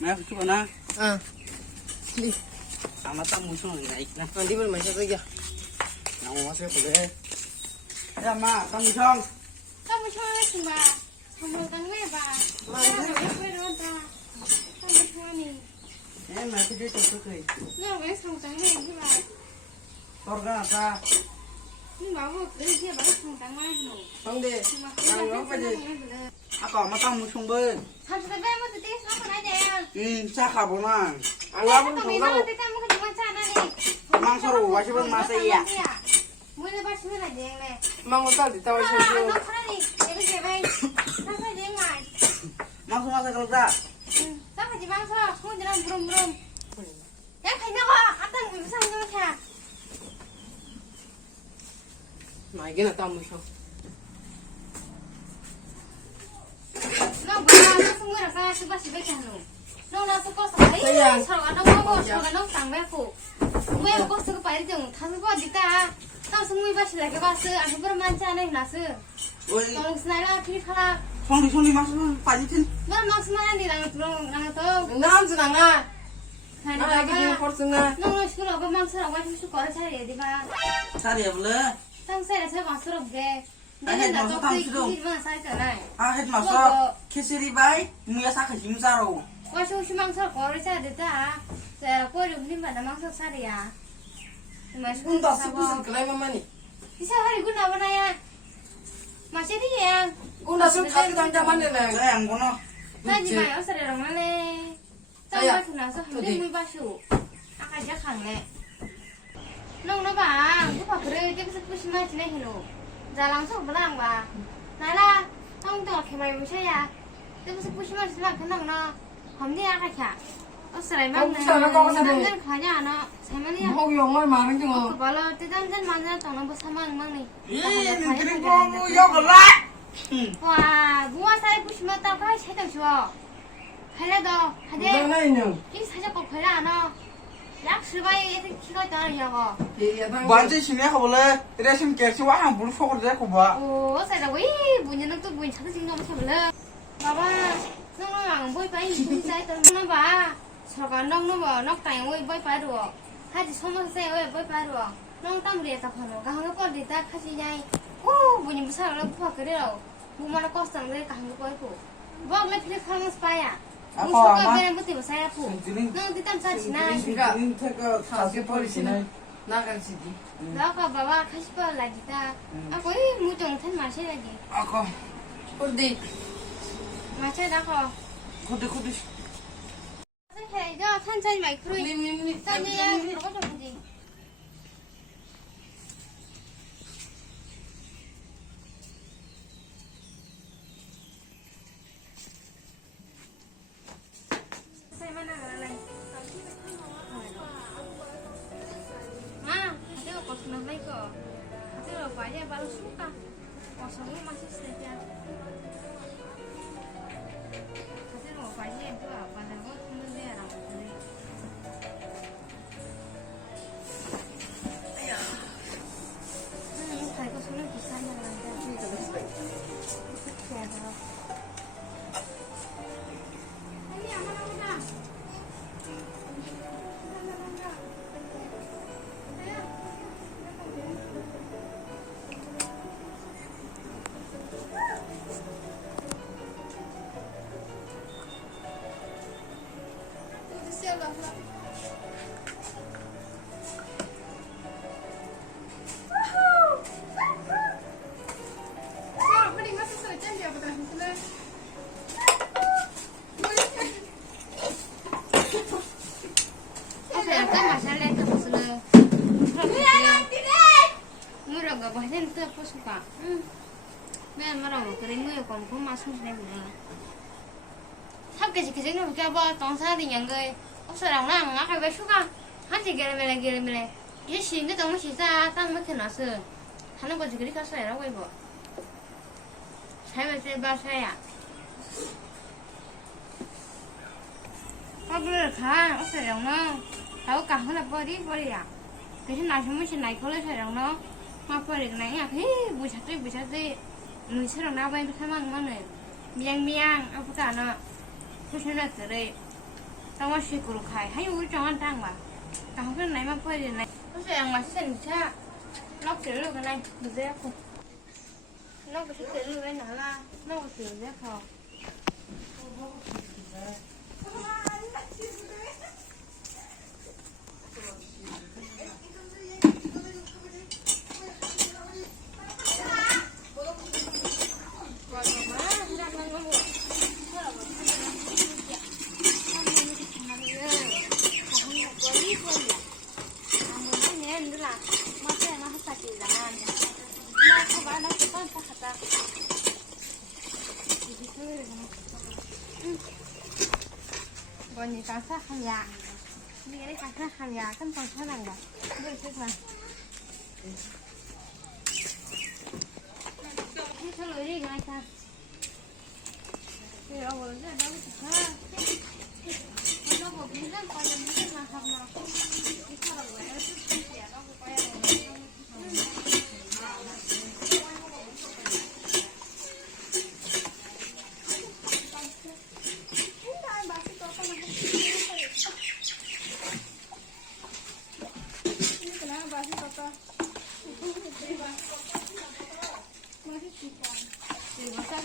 Mẹ phải chụp na. Đi. Sama tak musuh lagi naik na. Đi bên mày sao tới kìa. Yang mau saya boleh. Ya ma, tak musuh. Tao muốn chơi gì mà, không muốn tao nghe bà. Tao muốn chơi đâu ta, tao muốn chơi nè. Em mẹ phải đi chụp cái. Nó cái xong tao nghe chứ bà. Organ apa? Nhưng mà vô cái kia bà xong tao nghe hả? Không đi. Đang nó phải đi. Ako matang musuh ben. Thật sự bé mà tự tin sao mà nói vậy? Sa ka bo na. Ăn lắm Tao không nghĩ đâu. sao tao muốn cái gì mà cha này đi. Mang saru, wasi ben masa iya. Mới đây bác sĩ là gì này? Mang một tao thì tao Nó chơi chưa. nó khá đi, để cái gì vậy? Tao phải gì ngoài? Mang semua saya kalau tak. Tao phải gì mang sao? Không cho nó brum brum. Em thấy nó quá, ăn tao bị sao nó chả? Mày cái là tao mới không. Nó bữa nào nó không người ra sư bác sĩ bé chàng nụ. Nó có sao đấy? Sao nó có sao nó tăng bé phụ. 왜 버스가 빨리 좀 타서 어디다 땀 숨이 바실래 그 버스 안 그러면 많지 않아 나스 Oi, 너 스나라 피리파라 soli masuk pajitin. 너 막스만 니랑 들어 나가 더 Nam chứ nàng à. 하니 Nó là cái gì 봐봐 phốt xưng à. 너 시끄러워 막스라고 하시 거를 차려 디바 Sari ya boleh. 상세를 제 막스럽게 아니, 내가 너무 나도 땀스러워. 그기만 살잖아 Ah, het masuk. Kesiri bay, muya sa kajim saro. 와시 오시 망설 거를 차야 되다 자 꼬리 흔들 받아 망설 살이야 Cũng tao sức sức cái này mà mày. 이사 하리 군 나와나야 마셔리야 Cũng đã sức thay cái thằng này này. Saya yang kono. 하지 마요, 사례랑 말래. 아야, 짱 나서 어디? 흔들물 봐쇼. 아까 이제 강네. 너 봐. 누가 그래 집에서 부시만 지내히노. 자랑서 뭐랑 봐. 나라 형도 이렇게 많이 무셔야. 집에서 부시만 지내면 그냥 너 범죄 아가야. 어서래 맞네. 남들 가냐 너. 세만이야. Không hiểu ngoài mà nó chừng 그 말로 뜨단단 만나 떠는 거 사망 막니. Ih, mungkin kamu ya gelap. 와, 무화 사이 부시면 따고 할 세상 좋아. 할래도 하대. Đang này nhỉ. 이 사자고 별로 안 와. 약 실바에 애들 키가 있다는 여거. Thì đang. Bantu sini ka boleh. Tidak sim kersi wah yang bulu fokus deh ko ba. 오, 사자 왜 문제는 또 문이 찾아진 거 못해 볼래. 봐봐. 너는 안 보이 봐. 이 문자 있던 너 봐. 저가 너 봐. 너 땅에 왜 보이 봐 도. 하지 소문세 왜 보이 봐 도. 너 땅물에 딱 하는 거 한거 뻔히 딱 하시냐. 오, 문이 무사로 부하 그래요. 뭐만 거스는 게 한거 보이고. 뭐 원래 필요 하는 스파야. Apa 무슨 ama? 거는 못해 보세요. 너 뒤담 사지나. Ini teka Thằng kasih cái body sini. này. Nagan sidi. 너가 봐봐 카시파 라기다. 아 거의 무정 탄 마셔야지. Ako. Đi. 마셔 나가. Kode. 해줘 천천히 마이크로. Lim. 천천히 들어가 보지. baru suka kosongnya masih saja kasi mau pagi itu apa namanya itu dia rambutnya ayah kayak kosongnya bisa nanti ini aman udah suka. Mẹ mà đâu cái người còn không mà xuống đây nữa. Sắp cái gì nó cái bao tông sa thì những người ông sợ lòng nào ngã cái vé suka. Hắn chỉ cái này. Cái gì cái tông chỉ ra tăng mất thì nó sợ. Hắn có gì cái sợ nó quay bộ. Sai mà sai ba sai à. Có bữa khá ông sợ lòng nó. Tao cả hơn là body à. Cái này không này có lấy sợ lòng nó. mà 버리고 나야 부셔지 물처럼 나와야 사망 많네 미양 아프다 나 부셔놨더래 tao mà xịt của khai hay uống trong ăn trăng mà tao cái này mà phơi thì này nó sẽ ăn mà xin cha nó kiểu được cái này được dễ không nó có thể kiểu được cái nào là nó có kiểu dễ không còn những cái khác hàng giả đi cái cái khác hàng giả căn phòng khác nào vậy được chưa mà đi theo lối đi ngay ta thì ông ấy đâu có sao nó có biết là coi như thế nào học nào đi theo lối ấy thì đâu có coi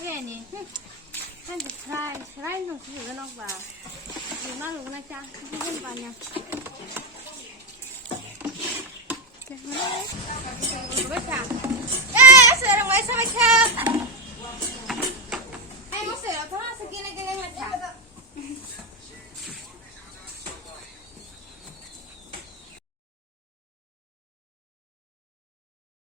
cái này kan try nó chỉ là nó và nó luôn nó cha không vào nha ê sẽ ra ngoài sao vậy cha